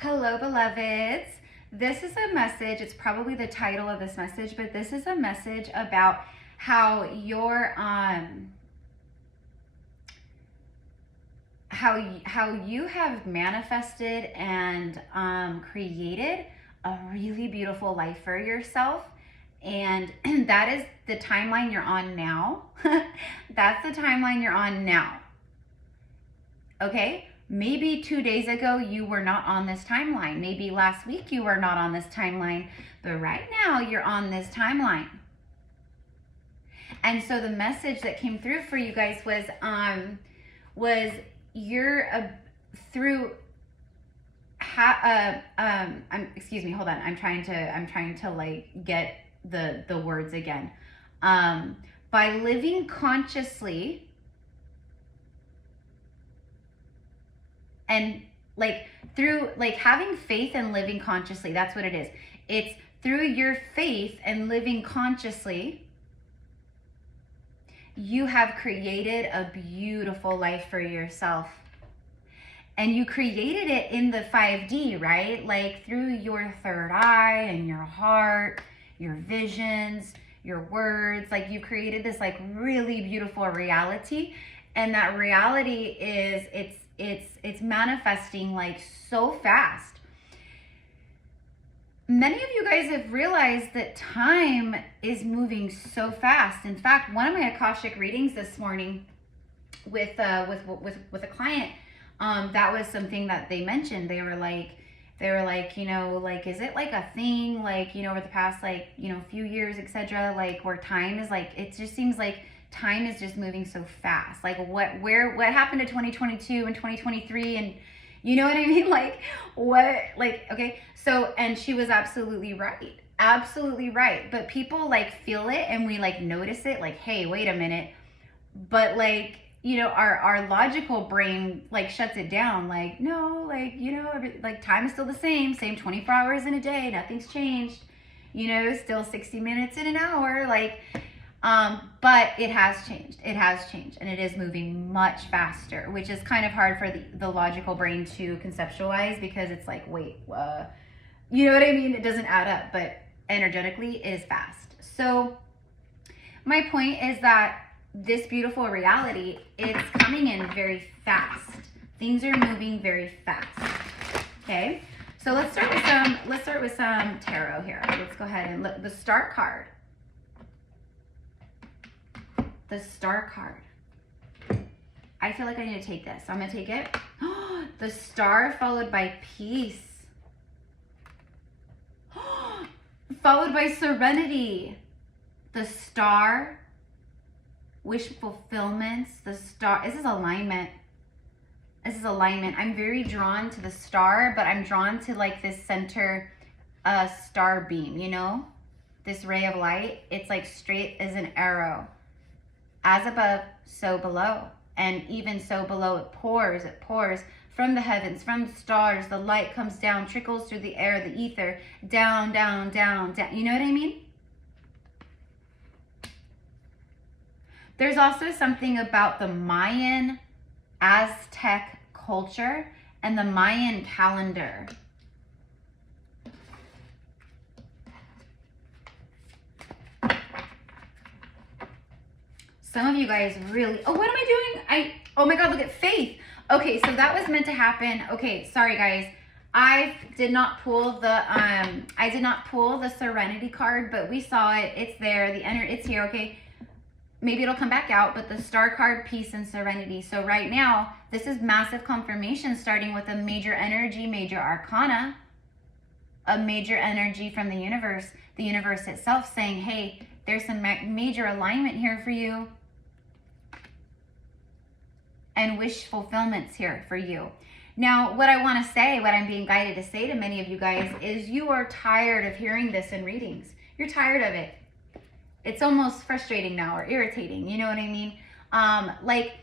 Hello, beloveds. This is a message. It's probably the title of this message, but this is a message about how your how you have manifested and created a really beautiful life for yourself, and that is the timeline you're on now. That's the timeline you're on now. Okay? Maybe 2 days ago you were not on this timeline. Maybe last week you were not on this timeline, but right now you're on this timeline. And so the message that came through for you guys was you're through excuse me, hold on. I'm trying to like get the words again. By living consciously and like through like having faith and living consciously, that's what it is. It's through your faith and living consciously, you have created a beautiful life for yourself. And you created it in the 5D, right? Like through your third eye and your heart, your visions, your words. Like you created this like really beautiful reality. And that reality is, it's manifesting like so fast. Many of you guys have realized that time is moving so fast. In fact, one of my Akashic readings this morning with a client, that was something that they mentioned. They were like, you know, like, is it like a thing, like, you know, over the past, like, you know, few years, etc., like where time is like, it just seems like time is just moving so fast. Like what happened to 2022 and 2023 and you know what I mean? Like what, like, okay. So, and she was absolutely right. Absolutely right. But people like feel it and we like notice it like, hey, wait a minute. But like, you know, our logical brain like shuts it down. Like, no, like, you know, like time is still the same 24 hours in a day. Nothing's changed, you know, still 60 minutes in an hour. Like, but it has changed. It has changed and it is moving much faster, which is kind of hard for the logical brain to conceptualize because it's like, wait, you know what I mean? It doesn't add up, but energetically it is fast. So my point is that this beautiful reality, it's coming in very fast. Things are moving very fast. Okay. So let's start with some tarot here. Let's go ahead and look the Star card. The Star card. I feel like I need to take this. So I'm going to take it. The Star followed by peace. Followed by serenity. The Star. Wish fulfillments. The Star. This is alignment. This is alignment. I'm very drawn to the Star, but I'm drawn to like this center star beam, you know? This ray of light. It's like straight as an arrow. As above, so below. And even so below, it pours from the heavens, from the stars. The light comes down, trickles through the air, the ether, down, down, down, down. You know what I mean? There's also something about the Mayan Aztec culture and the Mayan calendar. Some of you guys really, oh, what am I doing? Oh my God, look at faith. Okay, so that was meant to happen. Okay, sorry guys. I did not pull the serenity card, but we saw it. It's there. It's here. Okay. Maybe it'll come back out, but the Star card, peace and serenity. So right now, this is massive confirmation starting with a major energy, major arcana, a major energy from the universe itself saying, hey, there's some major alignment here for you. And wish fulfillments here for you. Now, what I want to say, what I'm being guided to say to many of you guys is you are tired of hearing this in readings. You're tired of it. It's almost frustrating now or irritating. You know what I mean? Like,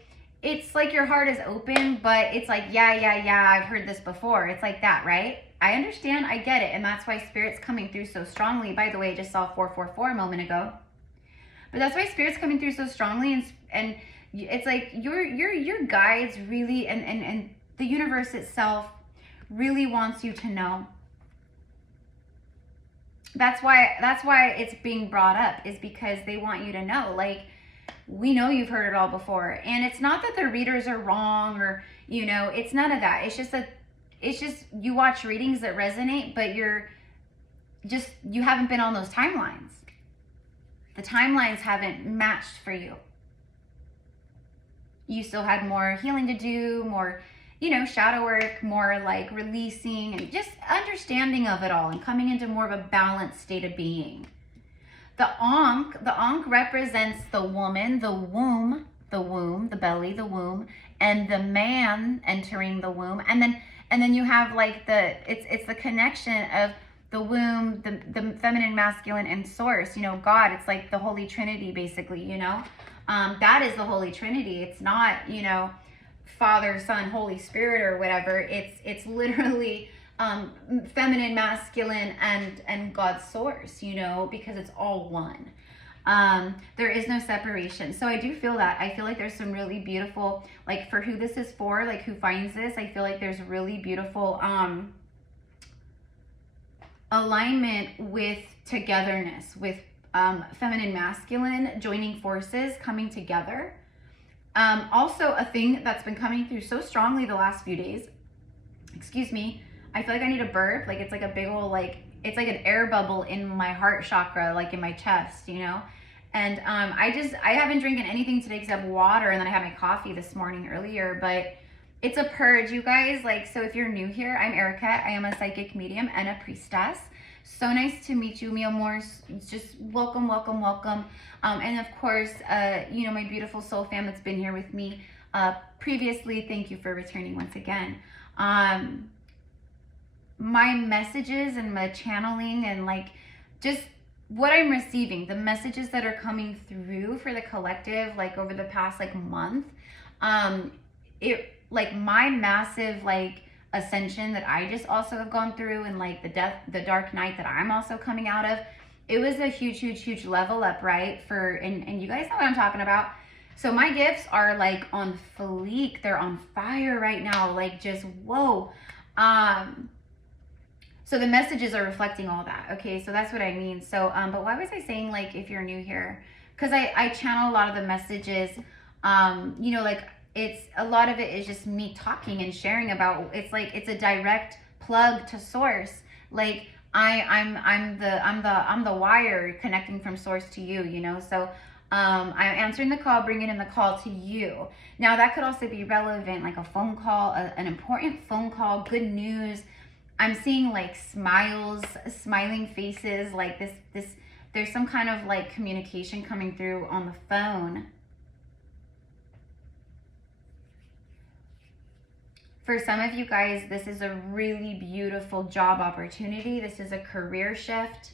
it's like your heart is open, but it's like, yeah, I've heard this before. It's like that, right? I understand. I get it. And that's why Spirit's coming through so strongly. By the way, I just saw 444 a moment ago. But that's why Spirit's coming through so strongly and it's like your guides really and the universe itself really wants you to know. That's why it's being brought up, is because they want you to know. Like, we know you've heard it all before, and it's not that the readers are wrong, or, you know, it's none of that. It's just you watch readings that resonate, but you haven't been on those timelines. The timelines haven't matched for you. You still had more healing to do, more, you know, shadow work, more like releasing and just understanding of it all and coming into more of a balanced state of being. The Ankh represents the woman, the womb, the belly, the womb, and the man entering the womb. And then you have like it's the connection of the womb, the feminine, masculine, and source, you know, God. It's like the Holy Trinity, basically, you know. That is the Holy Trinity. It's not, you know, Father, Son, Holy Spirit, or whatever. It's literally feminine, masculine, and God's source, you know, because it's all one. There is no separation. So I do feel that. I feel like there's some really beautiful, like, for who this is for, like, who finds this, I feel like there's really beautiful alignment with togetherness, with feminine, masculine joining forces, coming together. Also, a thing that's been coming through so strongly the last few days, excuse me, I feel like I need a burp. Like, it's like a big old, like, it's like an air bubble in my heart chakra, like in my chest, you know? And I haven't drinking anything today except water, and then I had my coffee this morning earlier, but it's a purge, you guys. Like, so if you're new here, I'm Erica. I am a psychic medium and a priestess. So nice to meet you, mi amors. Just welcome, welcome, welcome. And of course, you know, my beautiful soul fam that's been here with me previously, thank you for returning once again. My messages and my channeling and like just what I'm receiving, the messages that are coming through for the collective, like over the past like month, it like my massive like ascension that I just also have gone through, and like the dark night that I'm also coming out of, it was a huge level up, right? And you guys know what I'm talking about. So my gifts are like on fleek. They're on fire right now. Like, just whoa. So the messages are reflecting all that. Okay, so that's what I mean. So, but why was I saying, like, if you're new here? Because I channel a lot of the messages, you know, like, it's a lot of it is just me talking and sharing about, it's like, it's a direct plug to source. Like, I'm the wire connecting from source to you, you know? So, I'm answering the call, bringing in the call to you. Now, that could also be relevant, like a phone call, an important phone call, good news. I'm seeing like smiles, smiling faces, like this, there's some kind of like communication coming through on the phone. For some of you guys, this is a really beautiful job opportunity. This is a career shift.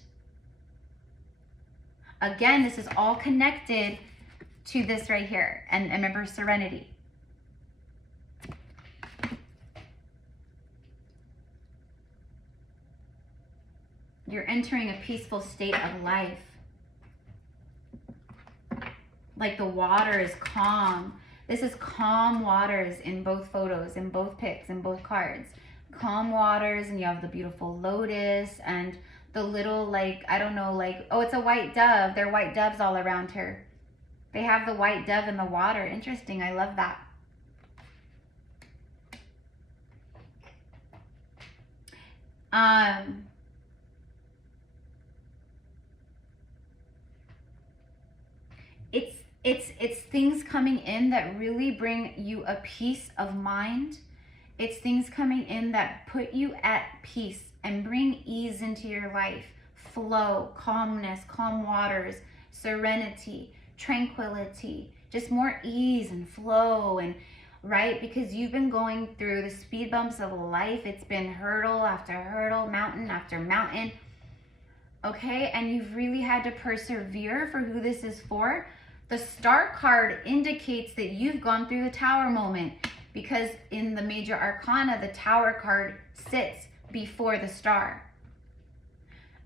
Again, this is all connected to this right here. And remember, serenity. You're entering a peaceful state of life. Like the water is calm. This is calm waters in both photos, in both pics, in both cards. Calm waters, and you have the beautiful lotus and the little, like, I don't know, like, oh, it's a white dove. There are white doves all around her. They have the white dove in the water. Interesting. I love that. It's things coming in that really bring you a peace of mind. It's things coming in that put you at peace and bring ease into your life. Flow, calmness, calm waters, serenity, tranquility, just more ease and flow, and right? Because you've been going through the speed bumps of life. It's been hurdle after hurdle, mountain after mountain. Okay, and you've really had to persevere for who this is for. The Star card indicates that you've gone through the Tower moment, because in the major arcana, the Tower card sits before the Star.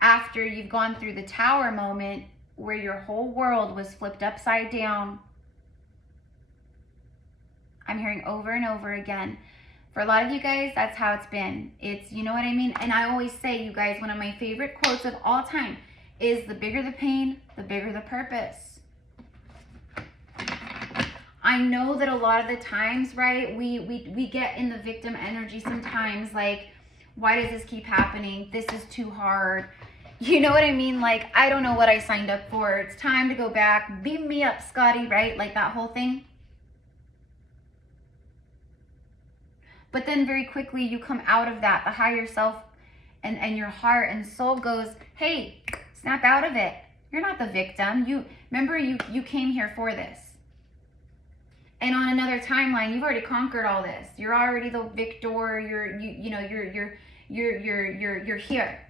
After you've gone through the Tower moment, where your whole world was flipped upside down, I'm hearing over and over again, For a lot of you guys, that's how it's been. It's, you know what I mean? And I always say, you guys, one of my favorite quotes of all time is, the bigger the pain, the bigger the purpose. I know that a lot of the times, right, we get in the victim energy sometimes, like, why does this keep happening? This is too hard. You know what I mean? Like, I don't know what I signed up for. It's time to go back. Beam me up, Scotty, right? Like that whole thing. But then very quickly you come out of that. The higher self and your heart and soul goes, hey, snap out of it. You're not the victim. Remember, you came here for this. And on another timeline, you've already conquered all this. You're already the victor. You're here.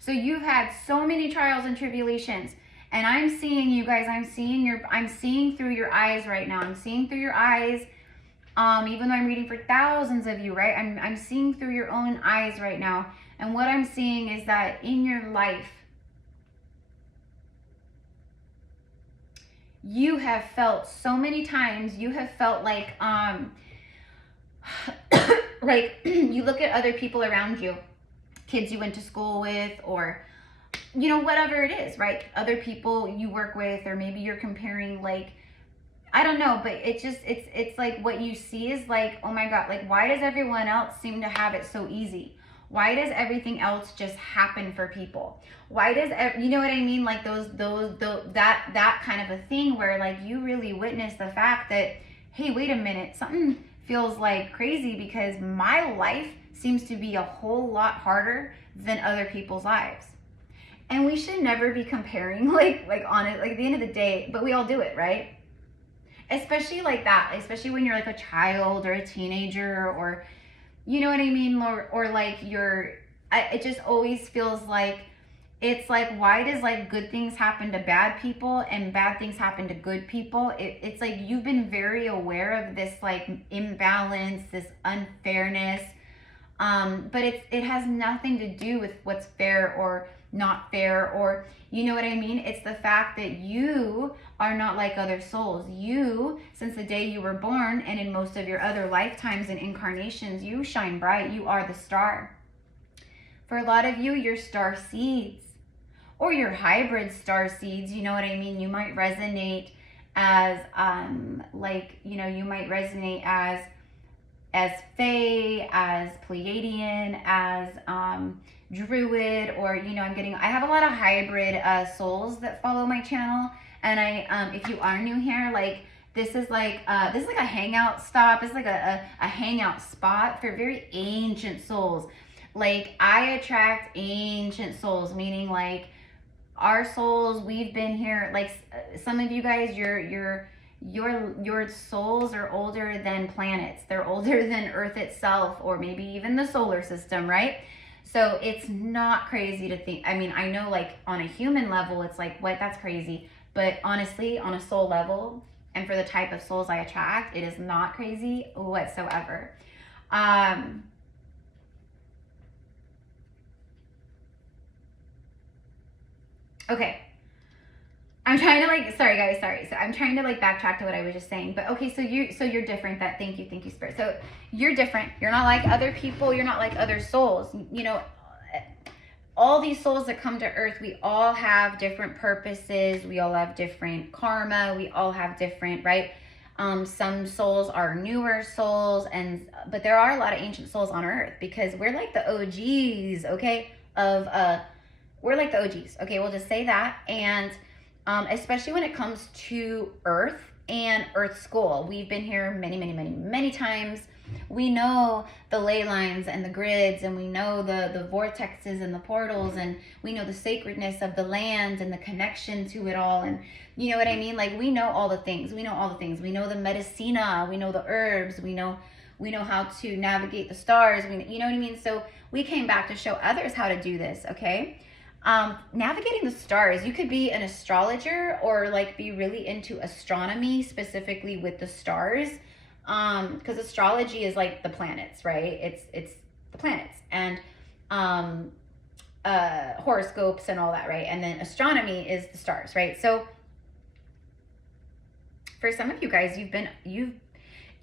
So you've had so many trials and tribulations, and I'm seeing you guys. I'm seeing through your eyes right now. I'm seeing through your eyes. Even though I'm reading for thousands of you, right? I'm seeing through your own eyes right now. And what I'm seeing is that in your life, you have felt so many times, you have felt like, like you look at other people around you, kids you went to school with, or, you know, whatever it is, right? Other people you work with, or maybe you're comparing, like, I don't know, but it's like what you see is like, oh my God, like, why does everyone else seem to have it so easy? Why does everything else just happen for people? Why does, you know what I mean? Like that kind of a thing where, like, you really witness the fact that, hey, wait a minute, something feels like crazy because my life seems to be a whole lot harder than other people's lives. And we should never be comparing, like on it, like at the end of the day, but we all do it, right? Especially like that, especially when you're like a child or a teenager, or, you know what I mean? Or like it just always feels like, it's like, why does like good things happen to bad people and bad things happen to good people? It's like you've been very aware of this like imbalance, this unfairness. But it has nothing to do with what's fair or not fair, or, you know what I mean? It's the fact that you are not like other souls. You, since the day you were born and in most of your other lifetimes and incarnations, you shine bright. You are the star. For a lot of you, you're star seeds, or you're hybrid star seeds. You know what I mean? You might resonate as like, you know, you might resonate as Fae, as Pleiadian, as Druid, or, you know, I have a lot of hybrid souls that follow my channel. And if you are new here, like, this is like a hangout stop. It's like a hangout spot for very ancient souls. Like, I attract ancient souls, meaning like our souls, we've been here, like some of you guys, your souls are older than planets. They're older than Earth itself, or maybe even the solar system, right? So it's not crazy to think, I mean, I know like on a human level, it's like, what, that's crazy. But honestly, on a soul level, and for the type of souls I attract, it is not crazy whatsoever. Okay. I'm trying to like, sorry guys, sorry. So I'm trying to like backtrack to what I was just saying. But okay, so you're different. Thank you, Spirit. So you're different. You're not like other people. You're not like other souls. You know, all these souls that come to Earth, we all have different purposes. We all have different karma. We all have different, right? Some souls are newer souls, but there are a lot of ancient souls on Earth, because we're like the OGs, okay? We're like the OGs, okay? We'll just say that. And especially when it comes to Earth and Earth School. We've been here many times. We know the ley lines and the grids, and we know the vortexes and the portals, and we know the sacredness of the land and the connection to it all. And you know what I mean? Like, we know all the things. We know the medicina, we know the herbs, we know how to navigate the stars. You know what I mean? So we came back to show others how to do this, okay? Navigating the stars, you could be an astrologer, or like be really into astronomy, specifically with the stars, because astrology is like the planets, right? It's the planets, and horoscopes and all that, right? And then astronomy is the stars, right? So for some of you guys,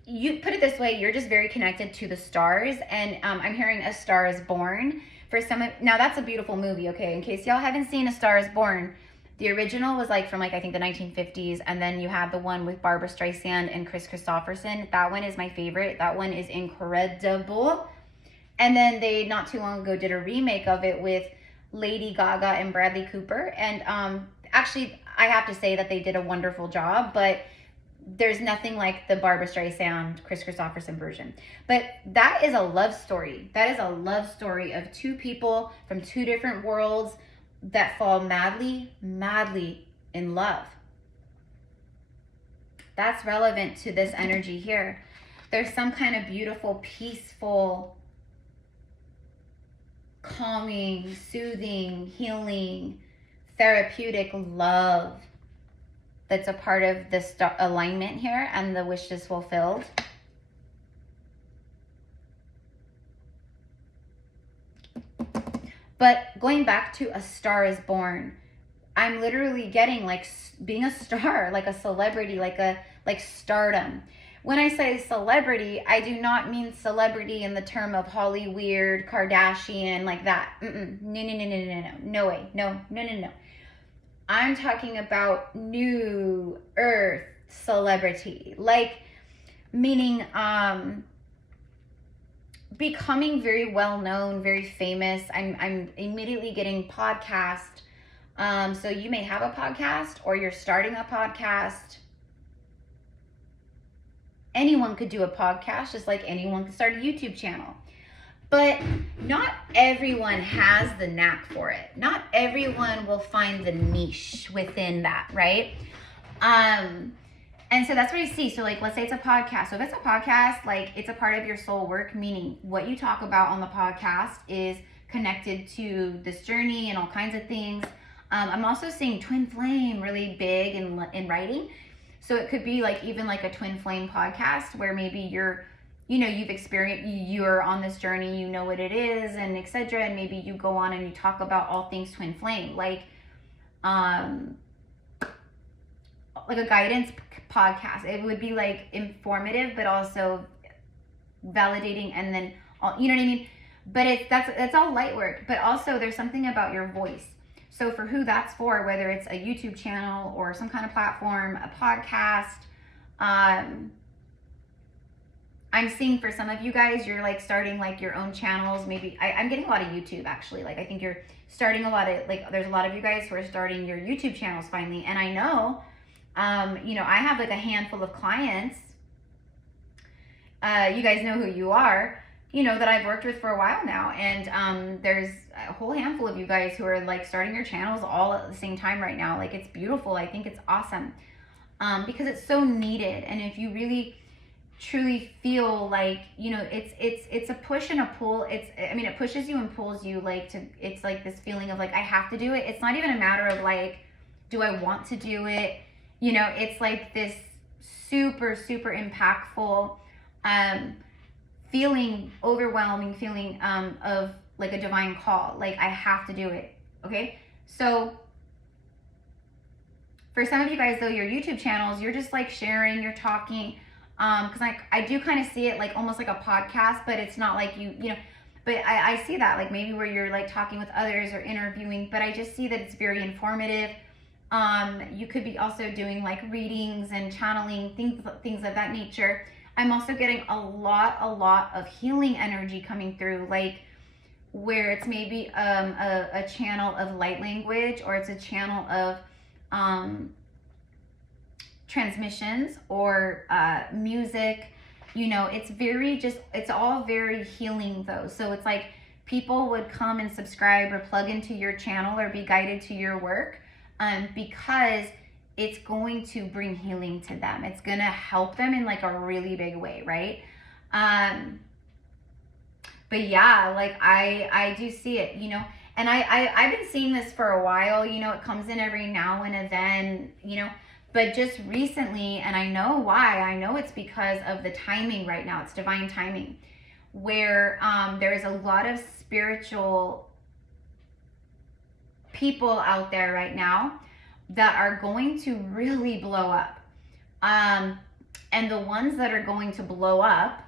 you put it this way, you're just very connected to the stars, and I'm hearing A Star is Born. For some of, now that's a beautiful movie, okay? In case y'all haven't seen A Star is Born, the original was like from like, I think the 1950s, and then you have the one with Barbara Streisand and Chris Christopherson. That one is my favorite. That one is incredible. And then they, not too long ago, did a remake of it with Lady Gaga and Bradley Cooper. And actually, I have to say that they did a wonderful job, but there's nothing like the Barbara Streisand, Chris Christopherson version. But that is a love story. That is a love story of two people from two different worlds that fall madly, madly in love. That's relevant to this energy here. There's some kind of beautiful, peaceful, calming, soothing, healing, therapeutic love that's a part of this alignment here, and the wish is fulfilled. But going back to A Star is Born, I'm literally getting like being a star, like a celebrity, like stardom. When I say celebrity, I do not mean celebrity in the term of Hollywood, Kardashian, like that. No way. No. I'm talking about new earth celebrity, like meaning becoming very well known, very famous. I'm immediately getting podcast. So you may have a podcast, or you're starting a podcast. Anyone could do a podcast, just like anyone could start a YouTube channel. But not everyone has the knack for it. Not everyone will find the niche within that, right? And so that's what I see. So like, let's say it's a podcast. So if it's a podcast, like it's a part of your soul work, meaning what you talk about on the podcast is connected to this journey and all kinds of things. I'm also seeing twin flame really big in writing. So it could be like even like a twin flame podcast where maybe you're, you've experienced, you're on this journey, you know what it is, and etc. And maybe you go on and you talk about all things twin flame, like a guidance podcast. It would be like informative, but also validating, and then you know what I mean. But that's all light work. But also there's something about your voice. So for who that's for, whether it's a YouTube channel or some kind of platform, a podcast, I'm seeing for some of you guys, you're like starting like your own channels. Maybe I'm getting a lot of YouTube actually. Like I think you're starting a lot of, like there's a lot of you guys who are starting your YouTube channels finally. And I know, I have like a handful of clients. You guys know who you are, that I've worked with for a while now. And there's a whole handful of you guys who are like starting your channels all at the same time right now. Like it's beautiful. I think it's awesome because it's so needed. And if you really truly feel like, it's a push and a pull. It pushes you and pulls you it's like this feeling of like, I have to do it. It's not even a matter of like, do I want to do it? It's like this super, super impactful, overwhelming feeling of like a divine call. Like I have to do it. Okay. So for some of you guys though, your YouTube channels, you're just like sharing, you're talking, cause I do kind of see it like almost like a podcast, but it's not like but I see that like maybe where you're like talking with others or interviewing, but I just see that it's very informative. You could be also doing like readings and channeling, things of that nature. I'm also getting a lot of healing energy coming through, like where it's maybe a channel of light language, or it's a channel of transmissions or music. It's all very healing though. So it's like people would come and subscribe or plug into your channel or be guided to your work because it's going to bring healing to them. It's going to help them in like a really big way, right? But yeah, like I do see it, and I've been seeing this for a while, it comes in every now and then, but just recently, and I know why, I know it's because of the timing right now. It's divine timing, where there is a lot of spiritual people out there right now that are going to really blow up. And the ones that are going to blow up,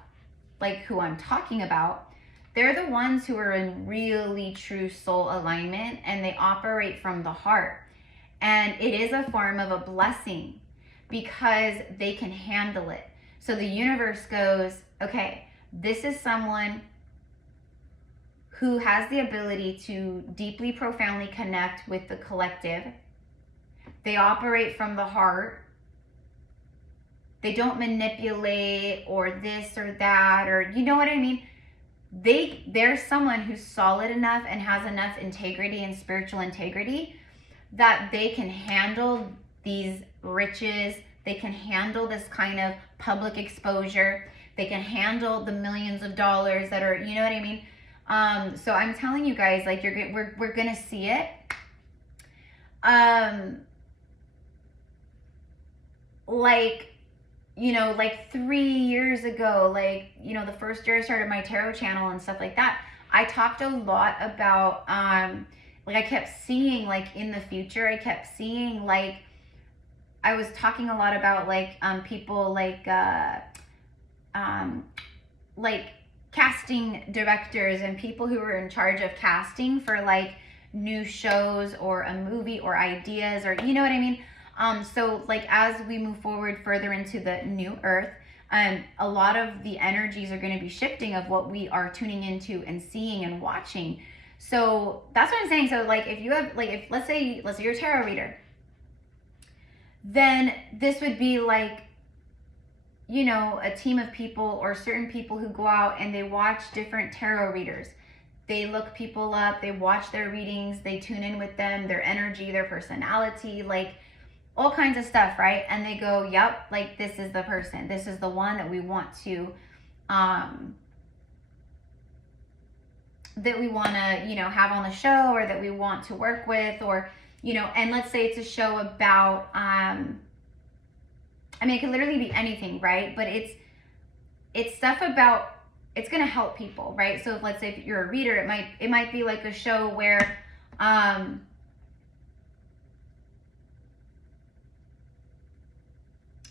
like who I'm talking about, they're the ones who are in really true soul alignment, and they operate from the heart. And it is a form of a blessing because they can handle it. So the universe goes, okay, this is someone who has the ability to deeply, profoundly connect with the collective. They operate from the heart. They don't manipulate or this or that, or you know what I mean? They're someone who's solid enough and has enough integrity and spiritual integrity that they can handle these riches. They can handle this kind of public exposure. They can handle the millions of dollars that are, you know what I mean? So I'm telling you guys, like, we're gonna see it. Like, you know, like 3 years ago, like, you know, the first year I started my tarot channel and stuff like that, I talked a lot about, like, I kept seeing, like, in the future, I kept seeing, like, I was talking a lot about, like, people, like casting directors and people who were in charge of casting for, like, new shows or a movie or ideas, or, you know what I mean? So, like, as we move forward further into the new earth, a lot of the energies are going to be shifting of what we are tuning into and seeing and watching. So that's what I'm saying. So, like, if you have, like, if let's say you're a tarot reader, then this would be like, you know, a team of people or certain people who go out and they watch different tarot readers. They look people up, they watch their readings, they tune in with them, their energy, their personality, like, all kinds of stuff, right? And they go, yep, like, this is the person. This is the one that we want to, that we want to, you know, have on the show, or that we want to work with, or, you know, and let's say it's a show about, I mean, it could literally be anything, right? But it's stuff about, it's going to help people, right? So if, let's say if you're a reader, it might be like a show where,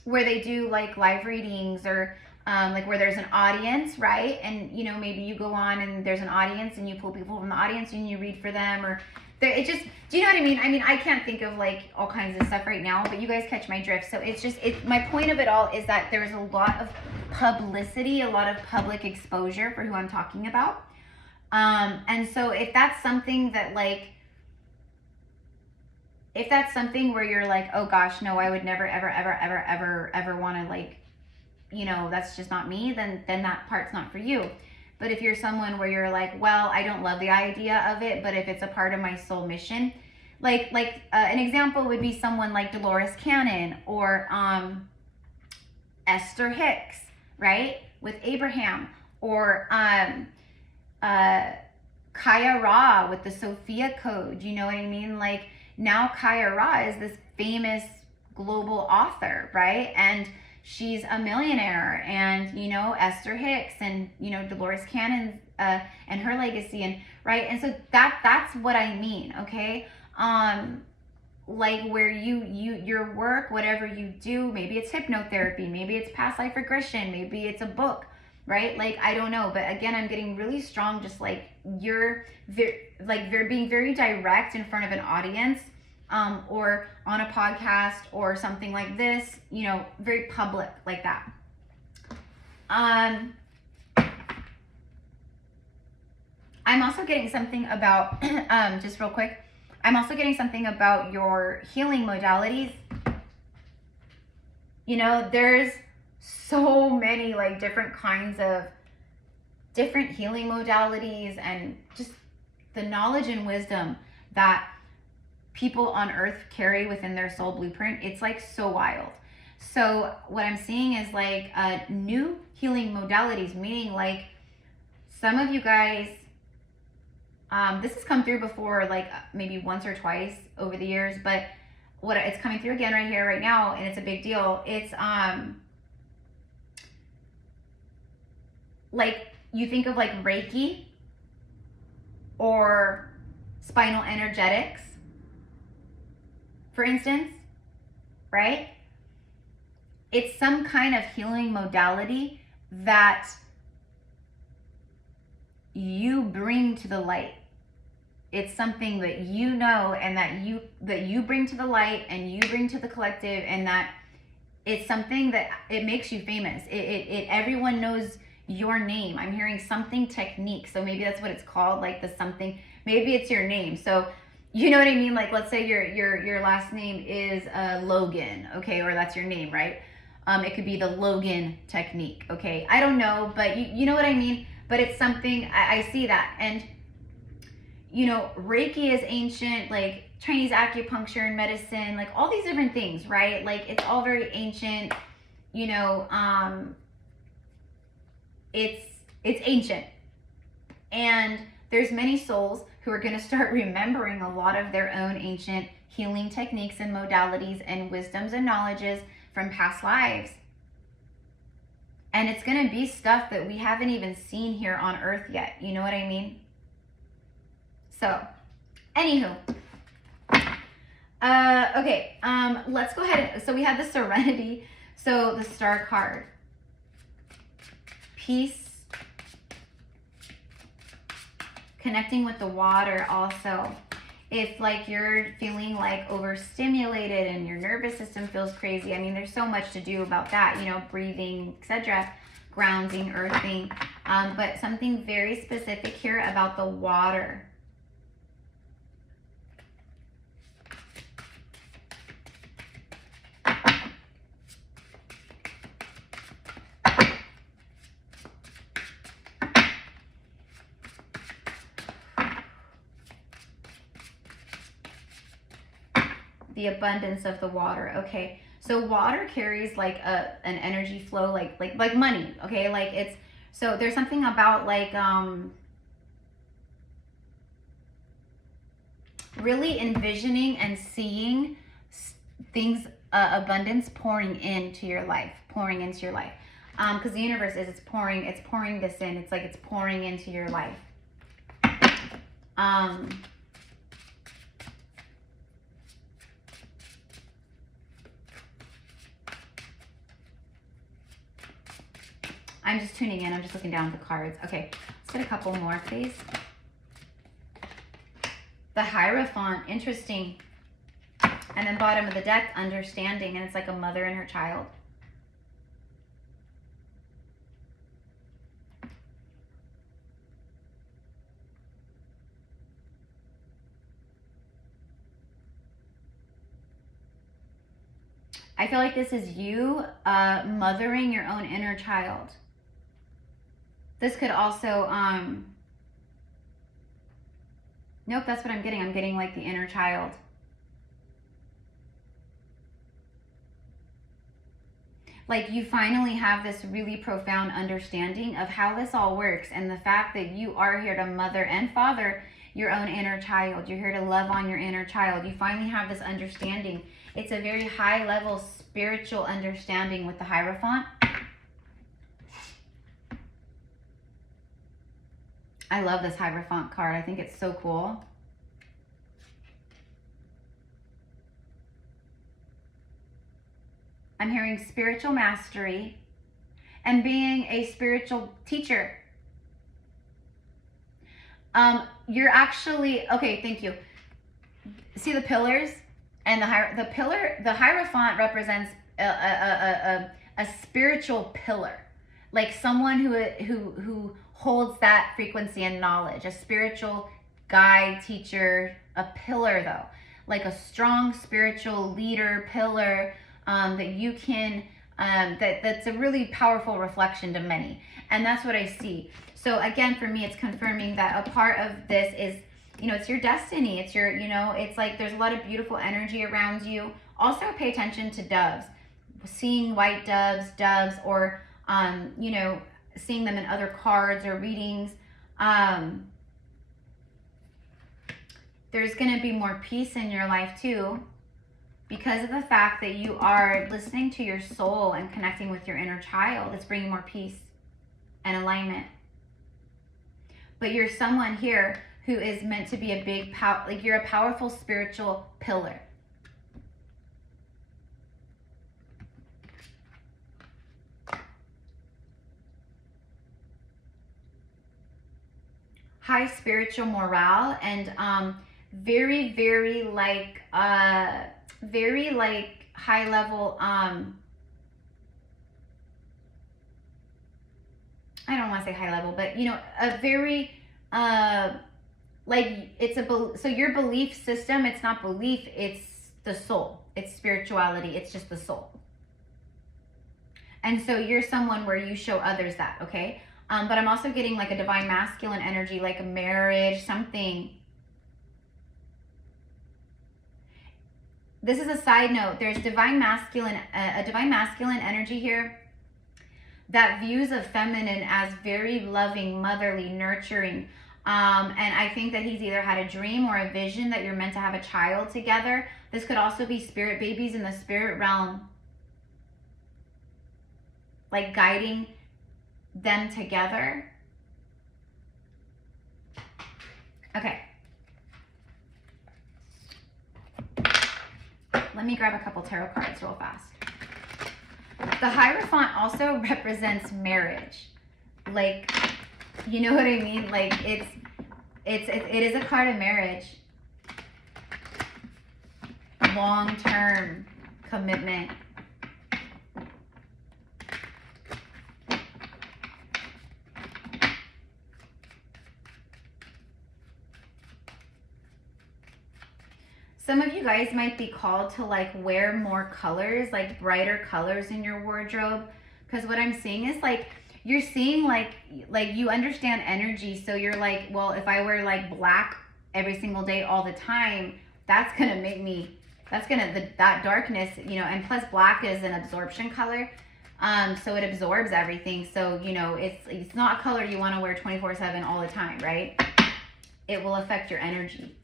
where they do, like, live readings, or like where there's an audience, right? And, you know, maybe you go on and there's an audience and you pull people from the audience and you read for them, or it just, do you know what I mean? I mean, I can't think of, like, all kinds of stuff right now, but you guys catch my drift. So it's just, my point of it all is that there's a lot of publicity, a lot of public exposure for who I'm talking about. And so if that's something that, like, if that's something where you're like, oh gosh, no, I would never, ever want to, like, you know, that's just not me, then that part's not for you. But if you're someone where you're like, well, I don't love the idea of it, but if it's a part of my soul mission, like an example would be someone like Dolores Cannon, or Esther Hicks, right, with Abraham, or Kaya Ra with the Sophia Code. You know what I mean? Like, now Kaya Ra is this famous global author, right? And she's a millionaire. And, you know, Esther Hicks and, you know, Dolores Cannon and her legacy, and right. And so that's what I mean. Okay. Like, where your work, whatever you do, maybe it's hypnotherapy, maybe it's past life regression, maybe it's a book, right? Like, I don't know. But again, I'm getting really strong, just like you're being very direct in front of an audience, or on a podcast or something like this, you know, very public like that. I'm also getting something about, just real quick, I'm also getting something about your healing modalities. You know, there's so many, like, different kinds of different healing modalities, and just the knowledge and wisdom that people on earth carry within their soul blueprint. It's, like, so wild. So what I'm seeing is, like, new healing modalities, meaning, like, some of you guys, this has come through before, like, maybe once or twice over the years, but what it's coming through again right here, right now, and it's a big deal. It's like, you think of, like, RIEKI or spinal energetics, for instance, right? it's some kind of healing modality that you bring to the light. It's something that you know, and that you bring to the light, and you bring to the collective, and that it's something that it makes you famous. It everyone knows your name. I'm hearing something technique, so maybe that's what it's called, like the something. Maybe it's your name. So you know what I mean? Like, let's say your last name is Logan, okay, or that's your name, right? It could be the Logan technique, okay? I don't know, but you know what I mean? But it's something, I see that. And you know, Reiki is ancient, like Chinese acupuncture and medicine, like all these different things, right? Like it's all very ancient, you know, it's ancient. And there's many souls who are going to start remembering a lot of their own ancient healing techniques and modalities and wisdoms and knowledges from past lives. And it's going to be stuff that we haven't even seen here on earth yet. You know what I mean? So, anywho, okay, let's go ahead. So we have the Serenity. So the Star card, peace, connecting with the water. Also, if like you're feeling like overstimulated and your nervous system feels crazy, I mean, there's so much to do about that, you know, breathing, etc., grounding, earthing, but something very specific here about the water. The abundance of the water. Okay, so water carries like an energy flow, like money. Okay, like it's, so there's something about like really envisioning and seeing things, abundance pouring into your life, because the universe is, it's pouring this in. It's like it's pouring into your life. I'm just tuning in. I'm just looking down at the cards. Okay, let's get a couple more, please. The Hierophant, interesting. And then bottom of the deck, understanding. And it's like a mother and her child. I feel like this is you mothering your own inner child. This could also, nope, that's what I'm getting. I'm getting like the inner child. Like you finally have this really profound understanding of how this all works, and the fact that you are here to mother and father your own inner child. You're here to love on your inner child. You finally have this understanding. It's a very high level spiritual understanding with the Hierophant. I love this Hierophant card. I think it's so cool. I'm hearing spiritual mastery and being a spiritual teacher. You're actually, okay, thank you. See the pillars? And the Hierophant represents a spiritual pillar. Like someone who holds that frequency and knowledge, a spiritual guide, teacher, a pillar though, like a strong spiritual leader, pillar, that you can, that's a really powerful reflection to many. And that's what I see. So again, for me, it's confirming that a part of this is, you know, it's your destiny. It's your, you know, it's like there's a lot of beautiful energy around you. Also pay attention to doves, seeing white doves, or, you know, seeing them in other cards or readings. There's going to be more peace in your life too, because of the fact that you are listening to your soul and connecting with your inner child. It's bringing more peace and alignment. But you're someone here who is meant to be a big, like you're a powerful spiritual pillar. high spiritual morale, and very, very like high level, I don't want to say high level, but you know, a very like it's so your belief system, it's not belief, it's the soul, it's spirituality, it's just the soul. And so you're someone where you show others that, okay? But I'm also getting like a divine masculine energy, like a marriage, something. This is a side note. There's divine masculine, a divine masculine energy here that views a feminine as very loving, motherly, nurturing. And I think that he's either had a dream or a vision that you're meant to have a child together. This could also be spirit babies in the spirit realm, like guiding them together. Okay. Let me grab a couple tarot cards real fast. The Hierophant also represents marriage. Like, you know what I mean? Like it is a card of marriage. Long-term commitment. Some of you guys might be called to like wear more colors, like brighter colors in your wardrobe. Because what I'm seeing is like, you're seeing like you understand energy. So you're like, well, if I wear like black every single day all the time, that's going to make me, that's going to, that darkness, you know, and plus black is an absorption color. So it absorbs everything. So, you know, it's not a color you want to wear 24/7 all the time, right? It will affect your energy.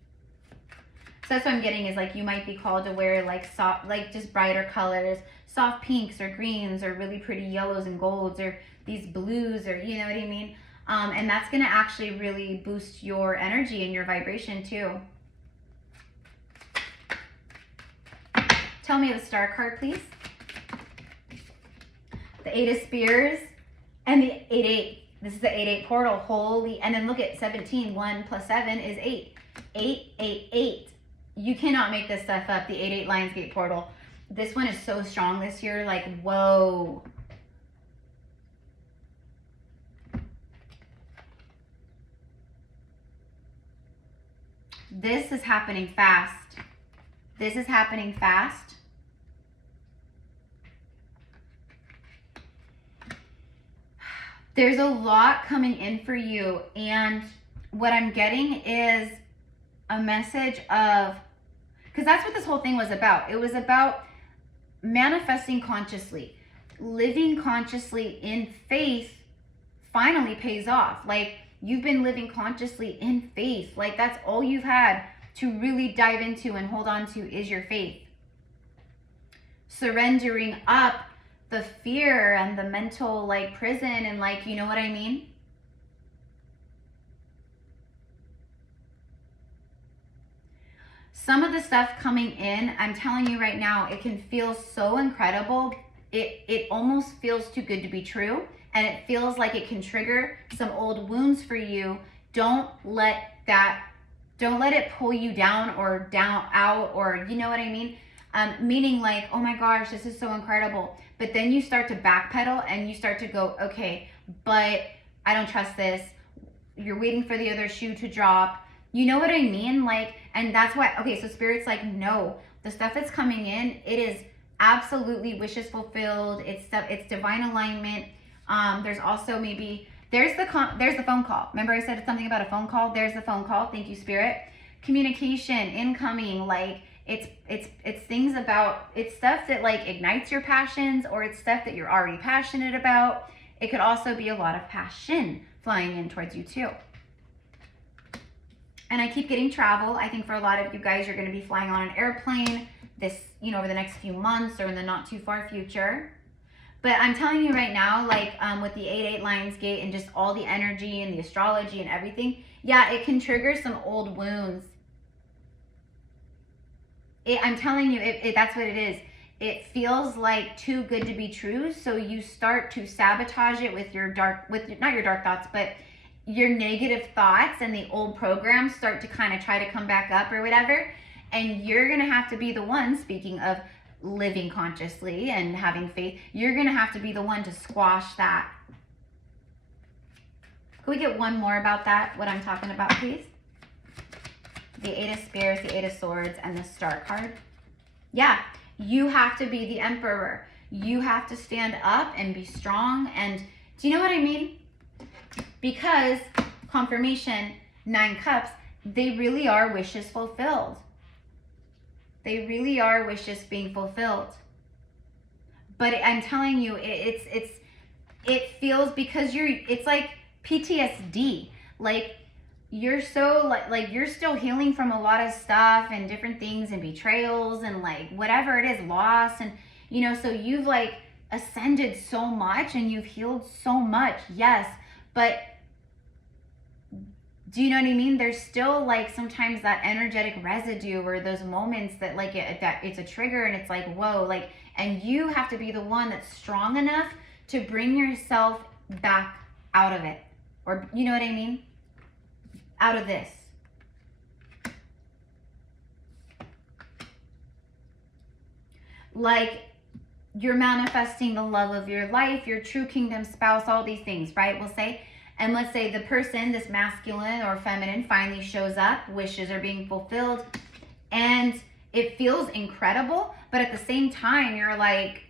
So that's what I'm getting is like you might be called to wear like soft, like just brighter colors, soft pinks or greens or really pretty yellows and golds or these blues, or you know what I mean? And that's going to actually really boost your energy and your vibration too. Tell me the star card, please. The 8 of Spears and the 8-8. This is the 8-8 portal. Holy, and then look at 17. 1 plus 7 is 8. 8, 8, 8. You cannot make this stuff up. The 8-8 Lionsgate portal. This one is so strong this year. Like, whoa. This is happening fast. This is happening fast. There's a lot coming in for you. And what I'm getting is a message of, because that's what this whole thing was about. It was about manifesting consciously. Living consciously in faith finally pays off. Like, you've been living consciously in faith. Like, that's all you've had to really dive into and hold on to is your faith. Surrendering up the fear and the mental, like, prison and, like, you know what I mean? Some of the stuff coming in, I'm telling you right now, it can feel so incredible. It almost feels too good to be true. And it feels like it can trigger some old wounds for you. Don't let it pull you down or down out, or you know what I mean? Meaning like, oh my gosh, this is so incredible. But then you start to backpedal and you start to go, okay, but I don't trust this. You're waiting for the other shoe to drop. You know what I mean? Like, and that's why, okay, so Spirit's like, no, the stuff that's coming in, it is absolutely wishes fulfilled. It's divine alignment. There's also maybe, there's the phone call. Remember I said something about a phone call? There's the phone call. Thank you, Spirit. Communication, incoming, like it's things about, it's stuff that like ignites your passions, or it's stuff that you're already passionate about. It could also be a lot of passion flying in towards you too. And I keep getting travel. I think for a lot of you guys, you're going to be flying on an airplane this, you know, over the next few months or in the not too far future. But I'm telling you right now, like with the 8-8 Lionsgate and just all the energy and the astrology and everything, yeah, it can trigger some old wounds. I'm telling you, that's what it is. It feels like too good to be true. So you start to sabotage it with your not your dark thoughts, but your negative thoughts and the old programs start to kind of try to come back up or whatever. And you're going to have to be the one, speaking of living consciously and having faith, you're going to have to be the one to squash that. Can we get one more about that, what I'm talking about, please? The Eight of Spears, the Eight of Swords, and the Star card. Yeah, you have to be the Emperor. You have to stand up and be strong. And do you know what I mean? Because confirmation, 9 cups, they really are wishes fulfilled. They really are wishes being fulfilled. But I'm telling you, it feels, because it's like PTSD. Like, you're so like you're still healing from a lot of stuff and different things and betrayals and like whatever it is, loss, and you know, so you've like ascended so much and you've healed so much, yes, but do you know what I mean? There's still like sometimes that energetic residue or those moments that like that it's a trigger and it's like, whoa, like, and you have to be the one that's strong enough to bring yourself back out of it, or you know what I mean? Out of this. Like, you're manifesting the love of your life, your true kingdom spouse, all these things, right? We'll say, and let's say the person, this masculine or feminine, finally shows up, wishes are being fulfilled, and it feels incredible, but at the same time, you're like,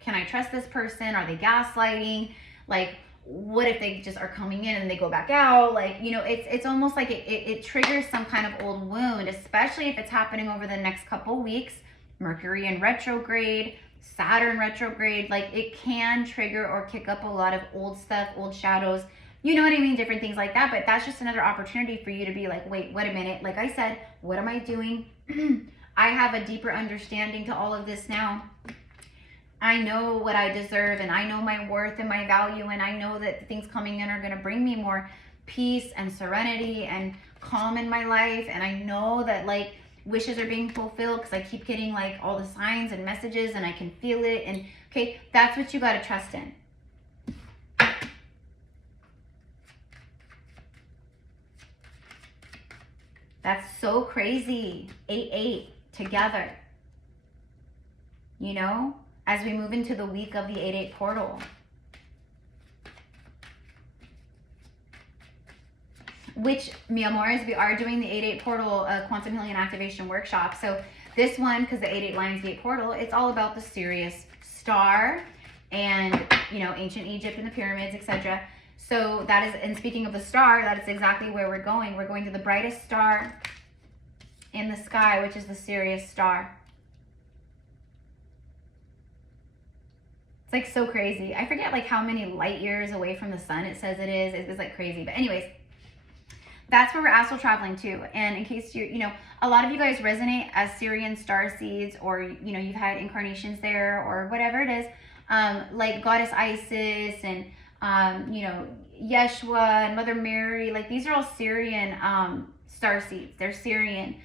can I trust this person? Are they gaslighting? Like, what if they just are coming in and they go back out? Like, you know, it's almost like it triggers some kind of old wound, especially if it's happening over the next couple weeks. Mercury in retrograde, Saturn retrograde, like it can trigger or kick up a lot of old stuff, old shadows, you know what I mean? Different things like that. But that's just another opportunity for you to be like, wait a minute. Like I said, what am I doing? I have a deeper understanding to all of this now. I know what I deserve, and I know my worth and my value, and I know that things coming in are going to bring me more peace and serenity and calm in my life. And I know that like wishes are being fulfilled because I keep getting like all the signs and messages and I can feel it. And okay, that's what you got to trust in. That's so crazy. 8-8 together. You know, as we move into the week of the 8-8 portal. Which, mi amores, we are doing the 8-8 portal Quantum Healing and Activation Workshop. So this one, because the 8-8 Lionsgate portal, it's all about the Sirius star and, you know, ancient Egypt and the pyramids, etc. So that is, and speaking of the star, that is exactly where we're going. We're going to the brightest star in the sky, which is the Sirius star. It's like so crazy. I forget like how many light years away from the sun it says it is. It's like crazy. But anyways, that's where we're astral traveling to. And in case you know, a lot of you guys resonate as Syrian star seeds, or, you know, you've had incarnations there or whatever it is, like Goddess Isis and, you know, Yeshua and Mother Mary, like these are all Syrian star seeds. They're Syrian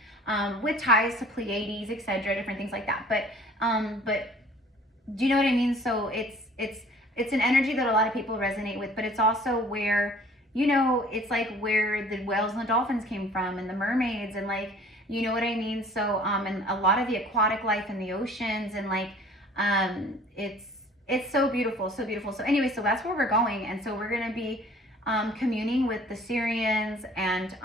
with ties to Pleiades, etc., different things like that. But do you know what I mean? So it's an energy that a lot of people resonate with, but it's also where, you know, it's like where the whales and the dolphins came from, and the mermaids, and like, you know what I mean? So and a lot of the aquatic life in the oceans, and like it's so beautiful, so beautiful. So anyway, so that's where we're going. And so we're going to be communing with the Syrians and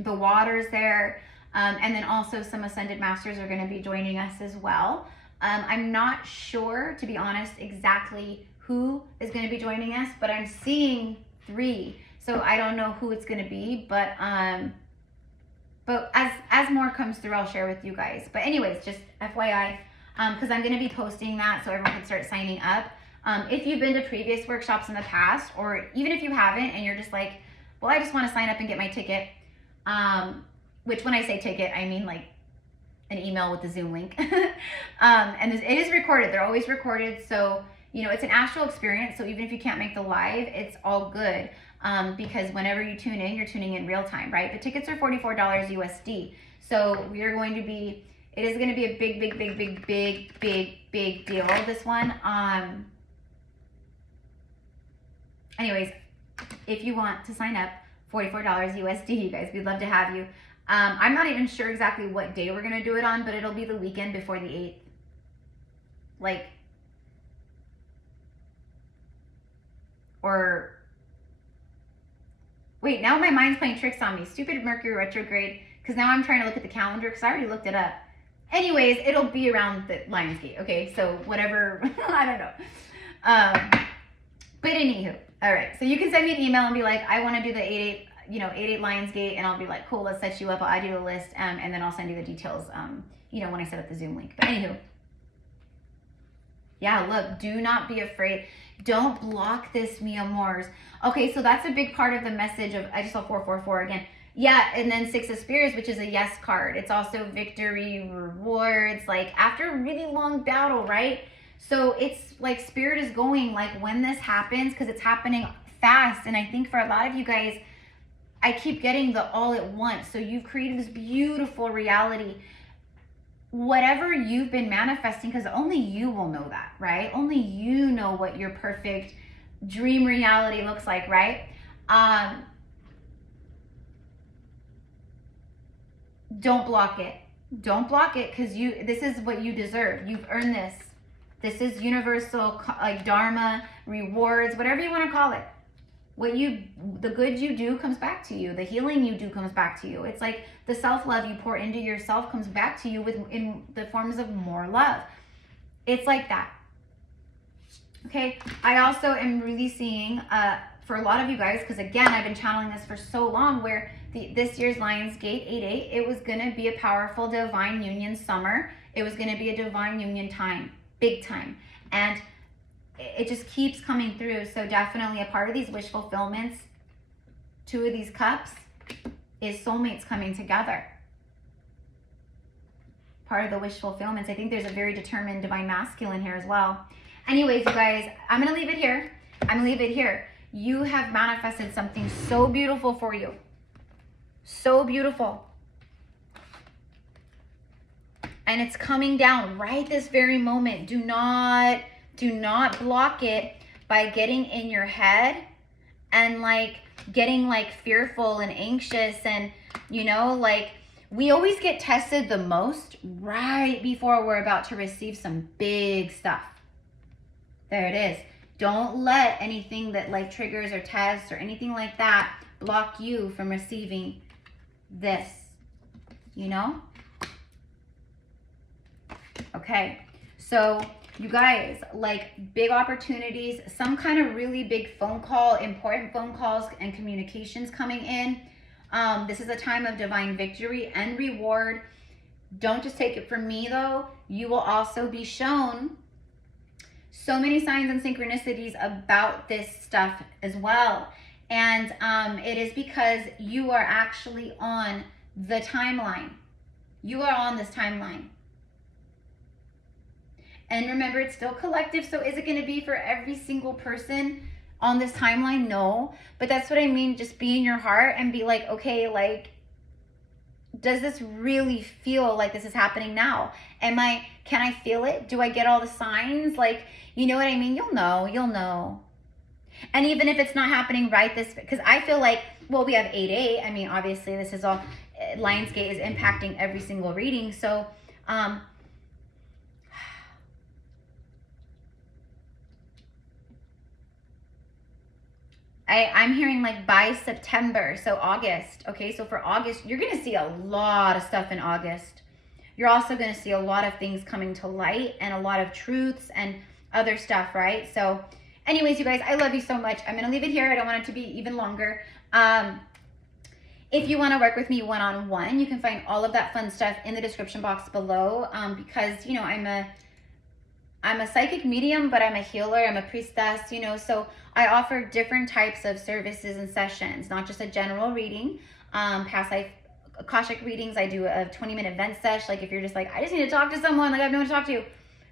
the waters there, and then also some ascended masters are going to be joining us as well. I'm not sure, to be honest, exactly who is going to be joining us, but I'm seeing 3, so I don't know who it's going to be, but as more comes through, I'll share with you guys. But anyways, just FYI, because I'm going to be posting that so everyone can start signing up. If you've been to previous workshops in the past, or even if you haven't and you're just like, well, I just want to sign up and get my ticket, which when I say ticket, I mean like an email with the Zoom link. And it is recorded. They're always recorded. So, you know, it's an astral experience. So even if you can't make the live, it's all good. Because whenever you tune in, you're tuning in real time, right? The tickets are $44 USD. So we are going to be, it is going to be a big deal, this one. Anyways, if you want to sign up, $44 USD, you guys. We'd love to have you. I'm not even sure exactly what day we're going to do it on, but it'll be the weekend before the 8th. Like, or, wait, now my mind's playing tricks on me. Stupid Mercury retrograde, because now I'm trying to look at the calendar, because I already looked it up. Anyways, it'll be around the Lionsgate, okay? So whatever, I don't know. But anywho, all right. So you can send me an email and be like, I want to do the 8/8, 8/8 Lionsgate, and I'll be like, cool, let's set you up. I'll add you to the list, and then I'll send you the details, when I set up the Zoom link. But anywho, yeah, look, do not be afraid. Don't block this, mi amors. Okay, so that's a big part of the message of, I just saw 444 again. Yeah, and then 6 of Spears, which is a yes card. It's also victory, rewards, like after a really long battle, right? So it's like Spirit is going, like when this happens, because it's happening fast. And I think for a lot of you guys, I keep getting the all at once. So you've created this beautiful reality. Whatever you've been manifesting, because only you will know that, right? Only you know what your perfect dream reality looks like, right? Don't block it. Don't block it, because this is what you deserve. You've earned this. This is universal, like dharma, rewards, whatever you want to call it. The good you do comes back to you. The healing you do comes back to you. It's like the self-love you pour into yourself comes back to you in the forms of more love. It's like that. Okay. I also am really seeing, for a lot of you guys, because again, I've been channeling this for so long, where this year's Lionsgate 8/8, it was going to be a powerful divine union summer. It was going to be a divine union time, big time. And it just keeps coming through. So definitely a part of these wish fulfillments, 2 of these cups, is soulmates coming together. Part of the wish fulfillments. I think there's a very determined divine masculine here as well. Anyways, you guys, I'm going to leave it here. I'm going to leave it here. You have manifested something so beautiful for you. So beautiful. And it's coming down right this very moment. Do not block it by getting in your head and like getting like fearful and anxious. And like we always get tested the most right before we're about to receive some big stuff. There it is. Don't let anything that like triggers or tests or anything like that block you from receiving this, Okay, so you guys, like big opportunities, some kind of really big phone call, important phone calls and communications coming in. This is a time of divine victory and reward. Don't just take it from me though. You will also be shown so many signs and synchronicities about this stuff as well. And it is because you are actually on the timeline. You are on this timeline. And remember, it's still collective. So is it going to be for every single person on this timeline? No. But that's what I mean. Just be in your heart and be like, okay, like, does this really feel like this is happening now? Can I feel it? Do I get all the signs? Like, you know what I mean? You'll know. And even if it's not happening right because I feel like, well, we have 8/8. I mean, obviously this is all, Lionsgate is impacting every single reading. So, I'm hearing like by September, so August. Okay, so for August, you're going to see a lot of stuff in August. You're also going to see a lot of things coming to light and a lot of truths and other stuff, right? So anyways, you guys, I love you so much. I'm going to leave it here. I don't want it to be even longer. If you want to work with me one-on-one, you can find all of that fun stuff in the description box below. Because, I'm a psychic medium, but I'm a healer. I'm a priestess, so I offer different types of services and sessions, not just a general reading. Past life Akashic readings, I do a 20-minute vent sesh. Like if you're just like, I just need to talk to someone, like I have no one to talk to,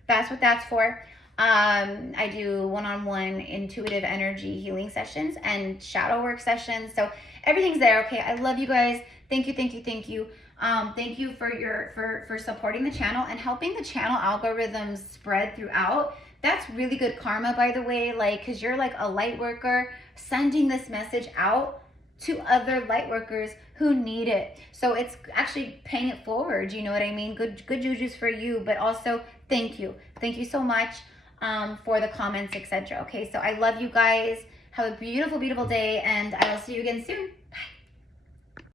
that's what that's for. I do one-on-one intuitive energy healing sessions and shadow work sessions. So everything's there. Okay. I love you guys. Thank you. Thank you. Thank you. Thank you for supporting the channel and helping the channel algorithms spread throughout. That's really good karma, by the way, like, cause you're like a light worker sending this message out to other light workers who need it. So it's actually paying it forward. You know what I mean? Good juju's for you, but also thank you. Thank you so much for the comments, etc. Okay, so I love you guys. Have a beautiful, beautiful day, and I will see you again soon.